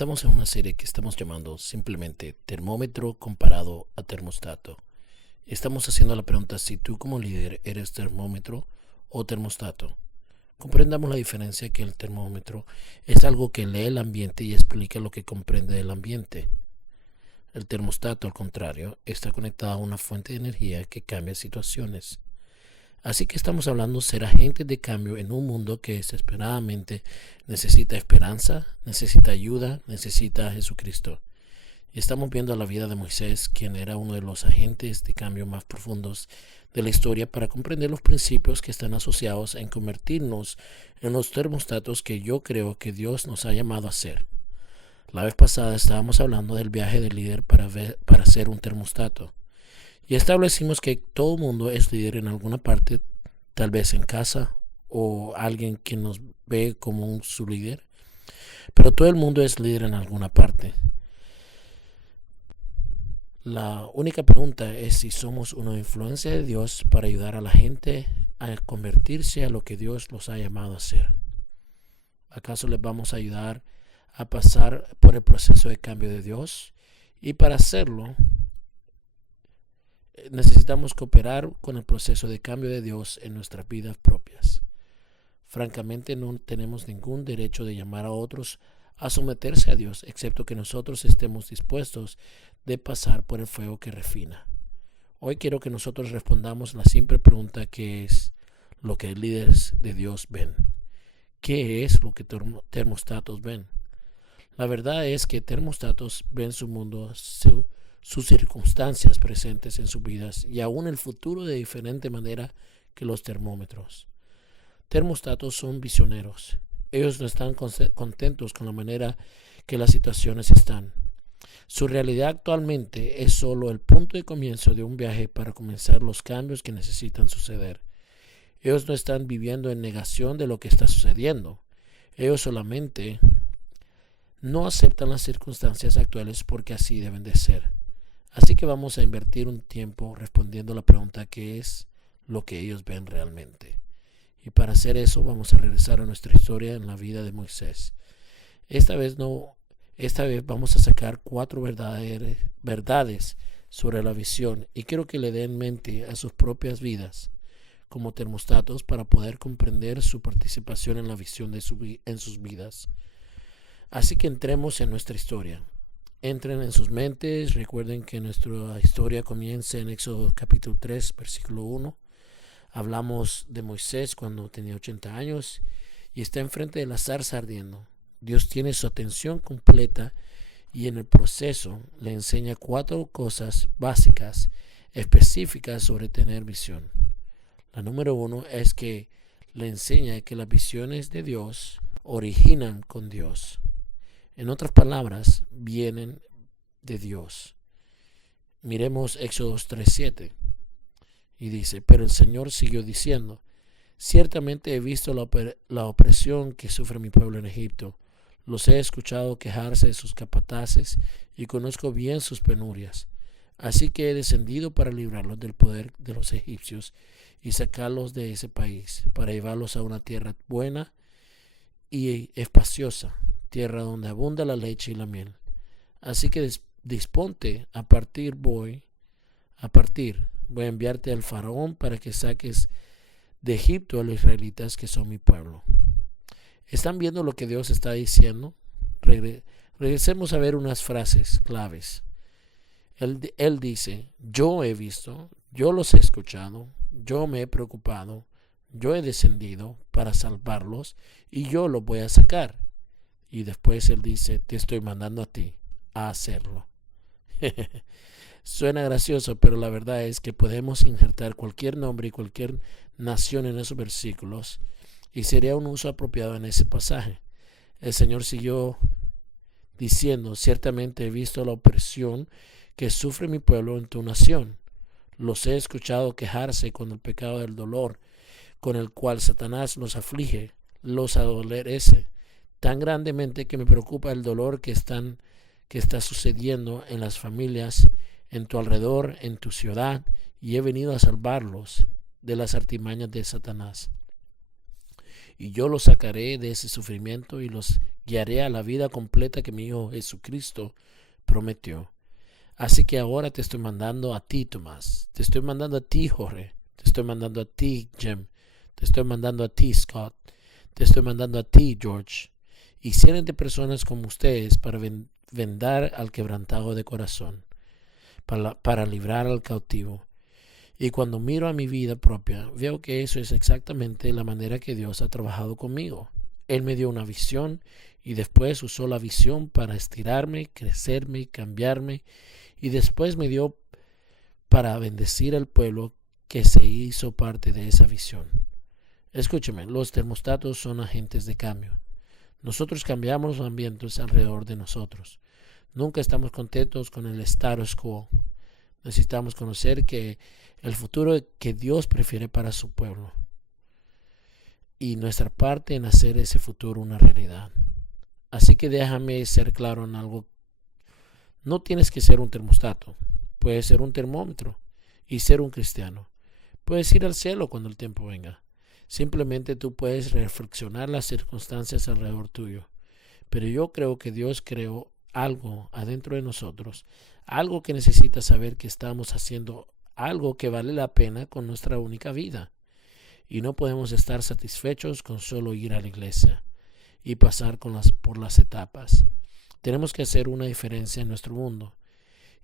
Estamos en una serie que estamos llamando simplemente termómetro comparado a termostato. Estamos haciendo la pregunta si tú como líder eres termómetro o termostato. Comprendamos la diferencia, que el termómetro es algo que lee el ambiente y explica lo que comprende del ambiente. El termostato, al contrario, está conectado a una fuente de energía que cambia situaciones. Así que estamos hablando de ser agentes de cambio en un mundo que desesperadamente necesita esperanza, necesita ayuda, necesita a Jesucristo. Y estamos viendo la vida de Moisés, quien era uno de los agentes de cambio más profundos de la historia, para comprender los principios que están asociados en convertirnos en los termostatos que yo creo que Dios nos ha llamado a ser. La vez pasada estábamos hablando del viaje del líder para ser un termostato. Y establecimos que todo el mundo es líder en alguna parte, tal vez en casa o alguien que nos ve como su líder, pero todo el mundo es líder en alguna parte. La única pregunta es si somos una influencia de Dios para ayudar a la gente a convertirse a lo que Dios los ha llamado a ser. ¿Acaso les vamos a ayudar a pasar por el proceso de cambio de Dios? Y para hacerlo, necesitamos cooperar con el proceso de cambio de Dios en nuestras vidas propias. Francamente, no tenemos ningún derecho de llamar a otros a someterse a Dios, excepto que nosotros estemos dispuestos de pasar por el fuego que refina. Hoy quiero que nosotros respondamos la simple pregunta, que es lo que líderes de Dios ven. ¿Qué es lo que termostatos ven? La verdad es que termostatos ven su mundo, sus circunstancias presentes en sus vidas y aún el futuro de diferente manera que los termómetros. Termostatos son visioneros. Ellos no están contentos con la manera que las situaciones están. Su realidad actualmente es solo el punto de comienzo de un viaje para comenzar los cambios que necesitan suceder. Ellos no están viviendo en negación de lo que está sucediendo. Ellos solamente no aceptan las circunstancias actuales porque así deben de ser. Así que vamos a invertir un tiempo respondiendo a la pregunta, ¿qué es lo que ellos ven realmente? Y para hacer eso vamos a regresar a nuestra historia en la vida de Moisés. Esta vez vamos a sacar 4 verdades sobre la visión, y quiero que le den mente a sus propias vidas como termostatos para poder comprender su participación en la visión en sus vidas. Así que entremos en nuestra historia. Entren en sus mentes. Recuerden que nuestra historia comienza en Éxodo capítulo 3, versículo 1. Hablamos de Moisés cuando tenía 80 años y está enfrente de la zarza ardiendo. Dios tiene su atención completa y en el proceso le enseña 4 cosas básicas, específicas sobre tener visión. La número 1 es que le enseña que las visiones de Dios originan con Dios. En otras palabras, vienen de Dios. Miremos Éxodo 3:7 y dice: pero el Señor siguió diciendo, ciertamente he visto la opresión que sufre mi pueblo en Egipto. Los he escuchado quejarse de sus capataces y conozco bien sus penurias. Así que he descendido para librarlos del poder de los egipcios y sacarlos de ese país, para llevarlos a una tierra buena y espaciosa, tierra donde abunda la leche y la miel. Así que disponte a partir. Voy a enviarte al faraón para que saques de Egipto a los israelitas, que son mi pueblo. ¿Están viendo lo que Dios está diciendo? Regresemos a ver unas frases claves. Él dice: yo he visto, yo los he escuchado, yo me he preocupado, yo he descendido para salvarlos y yo los voy a sacar. Y después él dice: te estoy mandando a ti a hacerlo. Suena gracioso, pero la verdad es que podemos injertar cualquier nombre y cualquier nación en esos versículos y sería un uso apropiado en ese pasaje. El Señor siguió diciendo: ciertamente he visto la opresión que sufre mi pueblo en tu nación. Los he escuchado quejarse con el pecado del dolor con el cual Satanás los aflige, los adolece tan grandemente que me preocupa el dolor que está sucediendo en las familias en tu alrededor, en tu ciudad, y he venido a salvarlos de las artimañas de Satanás. Y yo los sacaré de ese sufrimiento y los guiaré a la vida completa que mi Hijo Jesucristo prometió. Así que ahora te estoy mandando a ti, Tomás. Te estoy mandando a ti, Jorge. Te estoy mandando a ti, Jim. Te estoy mandando a ti, Scott. Te estoy mandando a ti, George. Y cientos de personas como ustedes para vendar al quebrantado de corazón, para librar al cautivo. Y cuando miro a mi vida propia, veo que eso es exactamente la manera que Dios ha trabajado conmigo. Él me dio una visión y después usó la visión para estirarme, crecerme, cambiarme, y después me dio para bendecir al pueblo que se hizo parte de esa visión. Escúcheme, los termostatos son agentes de cambio. Nosotros cambiamos los ambientes alrededor de nosotros. Nunca estamos contentos con el status quo. Necesitamos conocer que el futuro que Dios prefiere para su pueblo y nuestra parte en hacer ese futuro una realidad. Así que déjame ser claro en algo. No tienes que ser un termostato. Puedes ser un termómetro y ser un cristiano. Puedes ir al cielo cuando el tiempo venga. Simplemente tú puedes reflexionar las circunstancias alrededor tuyo. Pero yo creo que Dios creó algo adentro de nosotros, algo que necesita saber que estamos haciendo algo que vale la pena con nuestra única vida. Y no podemos estar satisfechos con solo ir a la iglesia y pasar por las etapas. Tenemos que hacer una diferencia en nuestro mundo.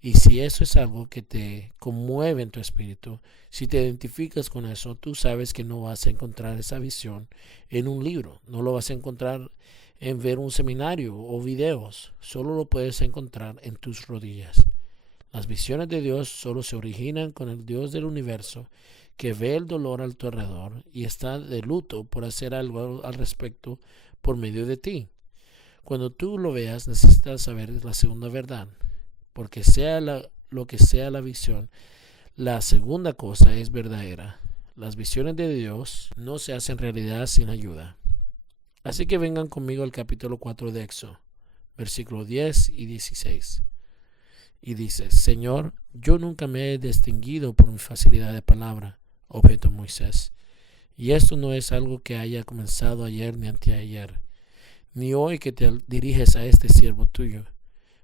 Y si eso es algo que te conmueve en tu espíritu, si te identificas con eso, tú sabes que no vas a encontrar esa visión en un libro, no lo vas a encontrar en ver un seminario o videos, solo lo puedes encontrar en tus rodillas. Las visiones de Dios solo se originan con el Dios del universo, que ve el dolor a tu alrededor y está de luto por hacer algo al respecto por medio de ti. Cuando tú lo veas, necesitas saber la segunda verdad. Porque sea lo que sea la visión, la segunda cosa es verdadera. Las visiones de Dios no se hacen realidad sin ayuda. Así que vengan conmigo al capítulo 4 de Éxodo, versículos 10 y 16. Y dice: Señor, yo nunca me he distinguido por mi facilidad de palabra, objetó Moisés. Y esto no es algo que haya comenzado ayer ni anteayer, ni hoy que te diriges a este siervo tuyo.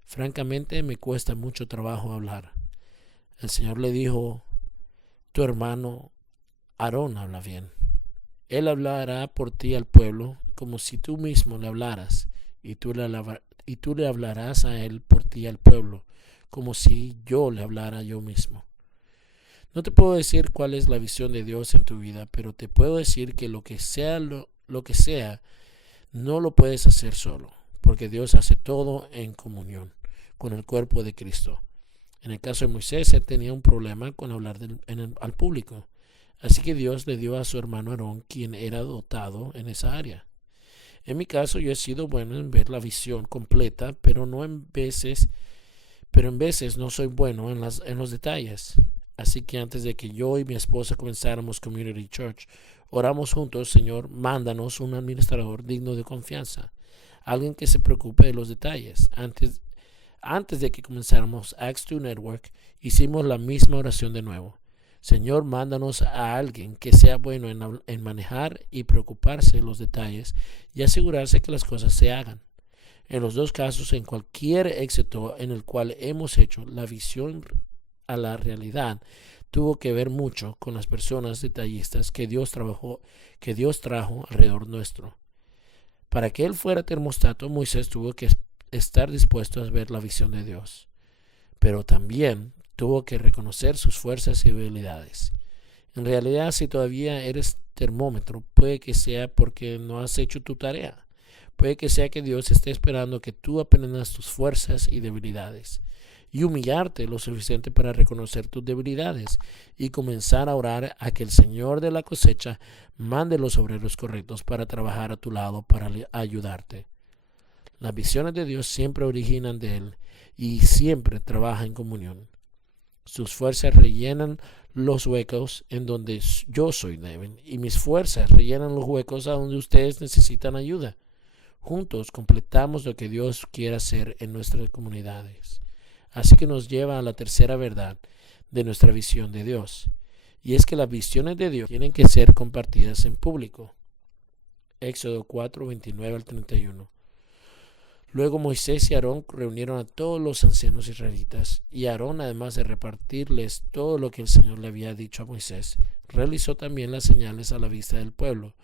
Francamente me cuesta mucho trabajo hablar. El Señor le dijo: tu hermano Aarón habla bien. Él hablará por ti al pueblo como si tú mismo le hablaras, y tú le hablarás a él por ti al pueblo como si yo le hablara yo mismo. No te puedo decir cuál es la visión de Dios en tu vida, pero te puedo decir que lo que sea, no lo puedes hacer solo, porque Dios hace todo en comunión con el cuerpo de Cristo. En el caso de Moisés, él tenía un problema con hablar al público. Así que Dios le dio a su hermano Aarón, quien era dotado en esa área. En mi caso, yo he sido bueno en ver la visión completa, pero en veces no soy bueno en los detalles. Así que antes de que yo y mi esposa comenzáramos Community Church, oramos juntos: Señor, mándanos un administrador digno de confianza, alguien que se preocupe de los detalles. Antes de que comenzáramos Acts 2 Network, hicimos la misma oración de nuevo. Señor, mándanos a alguien que sea bueno en manejar y preocuparse de los detalles y asegurarse que las cosas se hagan. En los dos casos, en cualquier éxito en el cual hemos hecho, la visión a la realidad tuvo que ver mucho con las personas detallistas que Dios trajo alrededor nuestro. Para que él fuera termostato, Moisés tuvo que estar dispuesto a ver la visión de Dios, pero también tuvo que reconocer sus fuerzas y debilidades. En realidad, si todavía eres termómetro, puede que sea porque no has hecho tu tarea. Puede que sea que Dios esté esperando que tú aprendas tus fuerzas y debilidades y humillarte lo suficiente para reconocer tus debilidades y comenzar a orar a que el Señor de la cosecha mande los obreros correctos para trabajar a tu lado para ayudarte. Las visiones de Dios siempre originan de Él y siempre trabaja en comunión. Sus fuerzas rellenan los huecos en donde yo soy débil, y mis fuerzas rellenan los huecos a donde ustedes necesitan ayuda. Juntos completamos lo que Dios quiere hacer en nuestras comunidades. Así que nos lleva a la tercera verdad de nuestra visión de Dios, y es que las visiones de Dios tienen que ser compartidas en público. Éxodo 4, 29 al 31. Luego Moisés y Aarón reunieron a todos los ancianos israelitas, y Aarón, además de repartirles todo lo que el Señor le había dicho a Moisés, realizó también las señales a la vista del pueblo,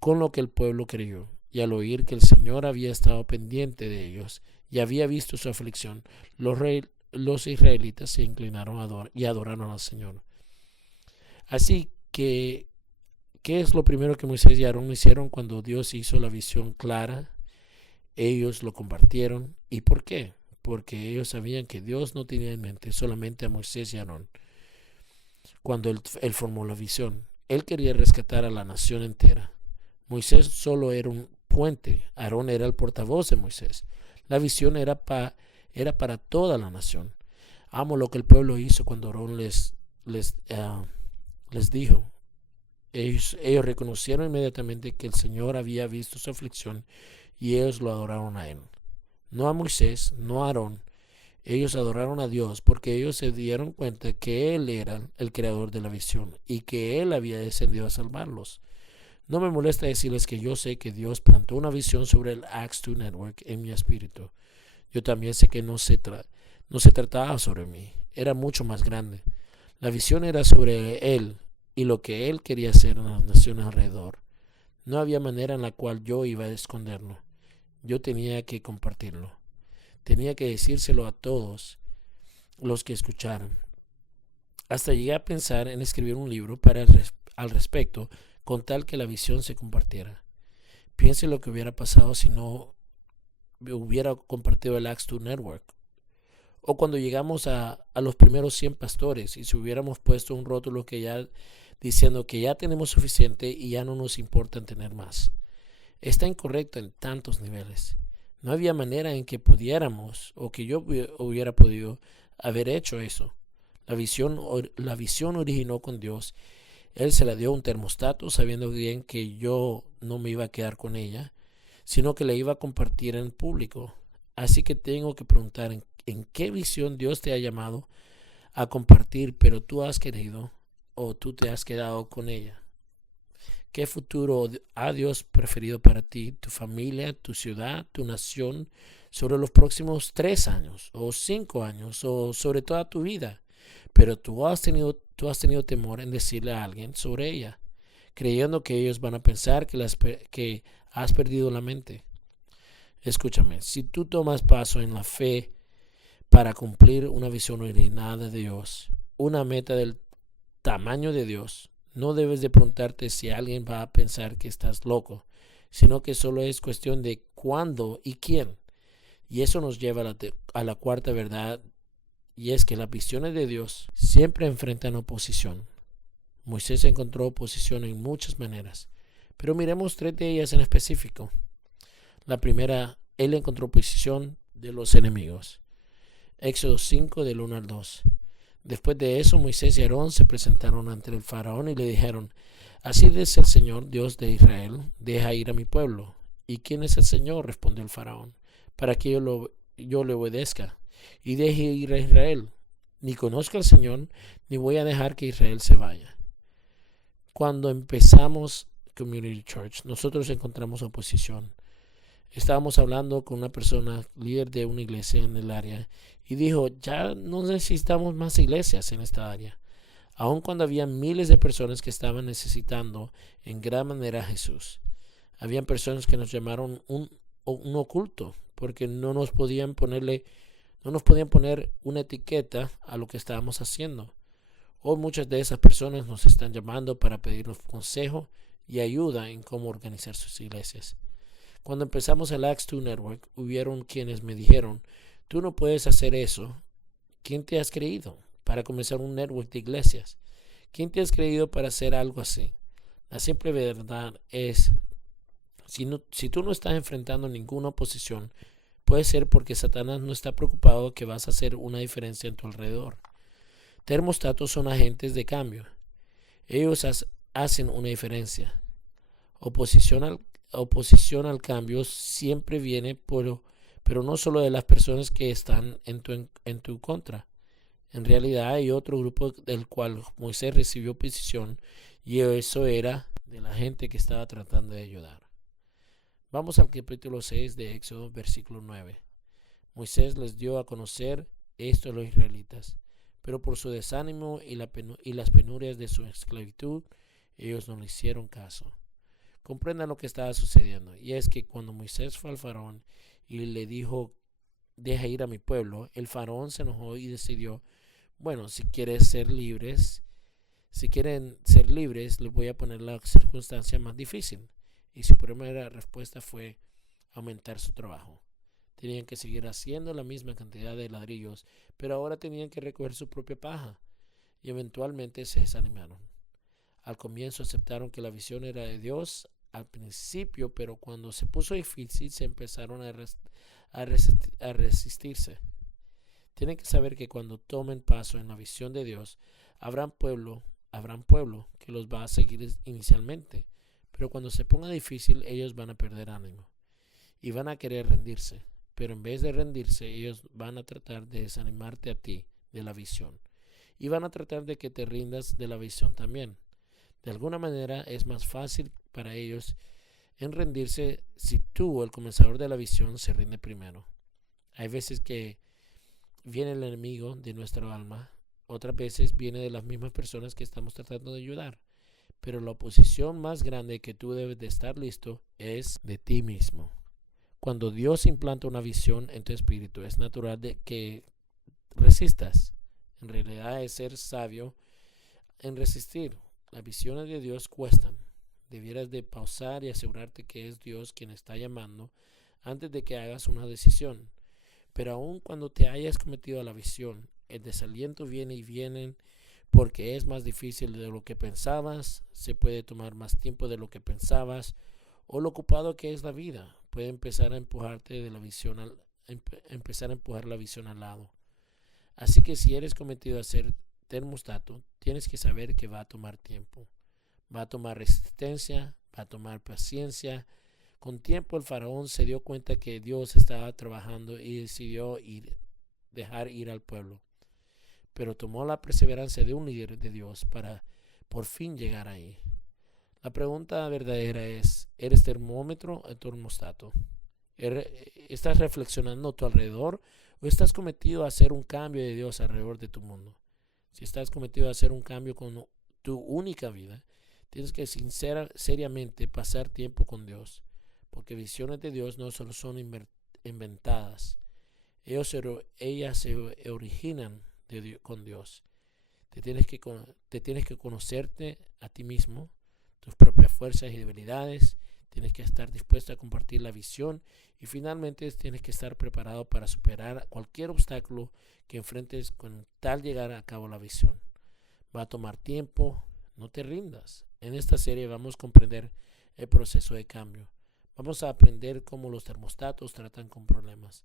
con lo que el pueblo creyó. Y al oír que el Señor había estado pendiente de ellos y había visto su aflicción, los israelitas se inclinaron y adoraron al Señor. Así que, ¿qué es lo primero que Moisés y Aarón hicieron cuando Dios hizo la visión clara? Ellos lo compartieron. ¿Y por qué? Porque ellos sabían que Dios no tenía en mente solamente a Moisés y Aarón. Cuando él formó la visión, Él quería rescatar a la nación entera. Moisés solo era un puente, Aarón era el portavoz de Moisés. La visión era para toda la nación. Amo lo que el pueblo hizo cuando Aarón les dijo. Ellos reconocieron inmediatamente que el Señor había visto su aflicción y ellos lo adoraron a Él. No a Moisés, no a Aarón. Ellos adoraron a Dios porque ellos se dieron cuenta que Él era el creador de la visión y que Él había descendido a salvarlos. No me molesta decirles que yo sé que Dios plantó una visión sobre el Acts 2 Network en mi espíritu. Yo también sé que no se trataba sobre mí, era mucho más grande. La visión era sobre Él y lo que Él quería hacer en las naciones alrededor. No había manera en la cual yo iba a esconderlo. Yo tenía que compartirlo. Tenía que decírselo a todos los que escucharan. Hasta llegué a pensar en escribir un libro al respecto, con tal que la visión se compartiera. Piense lo que hubiera pasado si no hubiera compartido el Acts 2 Network. O cuando llegamos a los primeros 100 pastores y si hubiéramos puesto un rótulo diciendo que ya tenemos suficiente y ya no nos importa tener más. Está incorrecto en tantos niveles. No había manera en que pudiéramos o que yo hubiera podido haber hecho eso. La visión originó con Dios. Él se la dio un termostato sabiendo bien que yo no me iba a quedar con ella, sino que la iba a compartir en público. Así que tengo que preguntar en qué visión Dios te ha llamado a compartir, pero tú has querido o tú te has quedado con ella. ¿Qué futuro ha Dios preferido para ti, tu familia, tu ciudad, tu nación, sobre los próximos 3 años o 5 años o sobre toda tu vida? Pero tú has tenido temor en decirle a alguien sobre ella, creyendo que ellos van a pensar que has perdido la mente. Escúchame, si tú tomas paso en la fe para cumplir una visión originada de Dios, una meta del tamaño de Dios, no debes de preguntarte si alguien va a pensar que estás loco, sino que solo es cuestión de cuándo y quién. Y eso nos lleva a la cuarta verdad, y es que las visiones de Dios siempre enfrentan oposición. Moisés encontró oposición en muchas maneras, pero miremos 3 de ellas en específico. La primera, él encontró oposición de los enemigos. Éxodo 5 del 1 al 2. Después de eso, Moisés y Aarón se presentaron ante el faraón y le dijeron: así dice el Señor, Dios de Israel, deja ir a mi pueblo. ¿Y quién es el Señor?, respondió el faraón, para que yo le obedezca y deje ir a Israel. Ni conozco al Señor, ni voy a dejar que Israel se vaya. Cuando empezamos Community Church, nosotros encontramos oposición. Estábamos hablando con una persona, líder de una iglesia en el área, y dijo: ya no necesitamos más iglesias en esta área, aun cuando había miles de personas que estaban necesitando en gran manera a Jesús. Habían personas que nos llamaron un oculto, porque no nos podían poner una etiqueta a lo que estábamos haciendo. Hoy muchas de esas personas nos están llamando para pedirnos consejo y ayuda en cómo organizar sus iglesias. Cuando empezamos el Acts 2 Network, hubieron quienes me dijeron: tú no puedes hacer eso. ¿Quién te has creído para comenzar un network de iglesias? ¿Quién te has creído para hacer algo así? La simple verdad es, si tú no estás enfrentando ninguna oposición, puede ser porque Satanás no está preocupado que vas a hacer una diferencia en tu alrededor. Termostatos son agentes de cambio. Ellos hacen una diferencia. Oposición al cambio siempre viene, pero no solo de las personas que están en tu contra. En realidad hay otro grupo del cual Moisés recibió oposición, y eso era de la gente que estaba tratando de ayudar. Vamos al capítulo 6 de Éxodo, versículo 9. Moisés les dio a conocer esto a los israelitas, pero por su desánimo y las penurias de su esclavitud, ellos no le hicieron caso. Comprendan lo que estaba sucediendo, y es que cuando Moisés fue al faraón y le dijo, deja ir a mi pueblo, el faraón se enojó y decidió, bueno, si quieren ser libres, les voy a poner la circunstancia más difícil. Y su primera respuesta fue aumentar su trabajo. Tenían que seguir haciendo la misma cantidad de ladrillos, pero ahora tenían que recoger su propia paja, y eventualmente se desanimaron. Al comienzo aceptaron que la visión era de Dios al principio, pero cuando se puso difícil se empezaron a resistirse. Tienen que saber que cuando tomen paso en la visión de Dios, habrán pueblo que los va a seguir inicialmente, pero cuando se ponga difícil ellos van a perder ánimo y van a querer rendirse, pero en vez de rendirse ellos van a tratar de desanimarte a ti de la visión y van a tratar de que te rindas de la visión también. De alguna manera es más fácil para ellos en rendirse si tú, el comenzador de la visión, se rinde primero. Hay veces que viene el enemigo de nuestra alma, otras veces viene de las mismas personas que estamos tratando de ayudar, pero la oposición más grande que tú debes de estar listo es de ti mismo. Cuando Dios implanta una visión en tu espíritu, es natural de que resistas. En realidad es ser sabio en resistir. Las visiones de Dios cuestan. Debieras de pausar y asegurarte que es Dios quien está llamando antes de que hagas una decisión. Pero aun cuando te hayas cometido a la visión, el desaliento viene porque es más difícil de lo que pensabas, se puede tomar más tiempo de lo que pensabas, o lo ocupado que es la vida puede empezar a empujarte de la visión empezar a empujar la visión al lado. Así que si eres cometido a ser termostato, tienes que saber que va a tomar tiempo, va a tomar resistencia, va a tomar paciencia. Con tiempo el faraón se dio cuenta que Dios estaba trabajando y decidió dejar ir al pueblo. Pero tomó la perseverancia de un líder de Dios para por fin llegar ahí. La pregunta verdadera es, ¿eres termómetro o termostato? ¿Estás reflexionando a tu alrededor o estás cometido a hacer un cambio de Dios alrededor de tu mundo? Si estás cometido a hacer un cambio con tu única vida, tienes que seriamente pasar tiempo con Dios, porque visiones de Dios no solo son inventadas, ellas se originan con Dios. Te tienes que conocerte a ti mismo, tus propias fuerzas y debilidades, tienes que estar dispuesto a compartir la visión y finalmente tienes que estar preparado para superar cualquier obstáculo que enfrentes con tal llegar a cabo la visión. Va a tomar tiempo, no te rindas. En esta serie vamos a comprender el proceso de cambio. Vamos a aprender cómo los termostatos tratan con problemas.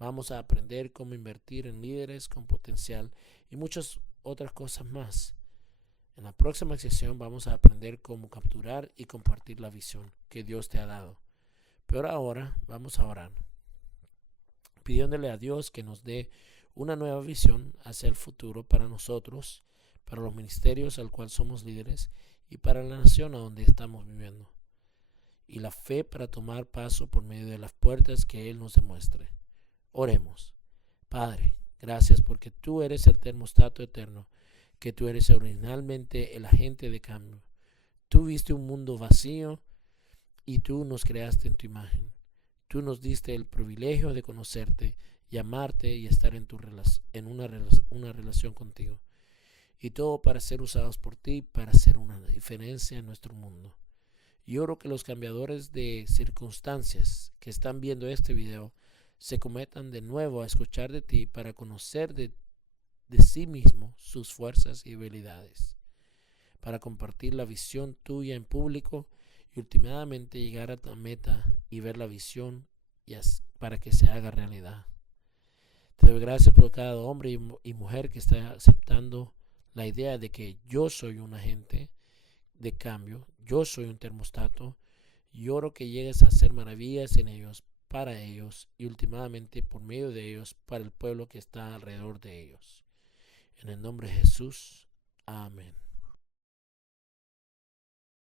Vamos a aprender cómo invertir en líderes con potencial y muchas otras cosas más. En la próxima sesión vamos a aprender cómo capturar y compartir la visión que Dios te ha dado. Pero ahora vamos a orar, pidiéndole a Dios que nos dé una nueva visión hacia el futuro para nosotros, para los ministerios al cual somos líderes y para la nación a donde estamos viviendo. Y la fe para tomar paso por medio de las puertas que Él nos demuestre. Oremos. Padre, gracias porque tú eres el termostato eterno, que tú eres originalmente el agente de cambio. Tú viste un mundo vacío y tú nos creaste en tu imagen. Tú nos diste el privilegio de conocerte, amarte y estar en una relación contigo. Y todo para ser usados por ti, para hacer una diferencia en nuestro mundo. Y oro que los cambiadores de circunstancias que están viendo este video se cometan de nuevo a escuchar de ti para conocer de sí mismo sus fuerzas y habilidades, para compartir la visión tuya en público y últimamente llegar a la meta y ver la visión para que se haga realidad. Te doy gracias por cada hombre y mujer que está aceptando la idea de que yo soy un agente de cambio, yo soy un termostato, y oro que llegues a hacer maravillas en ellos, para ellos y últimamente por medio de ellos para el pueblo que está alrededor de ellos. En el nombre de Jesús, amén.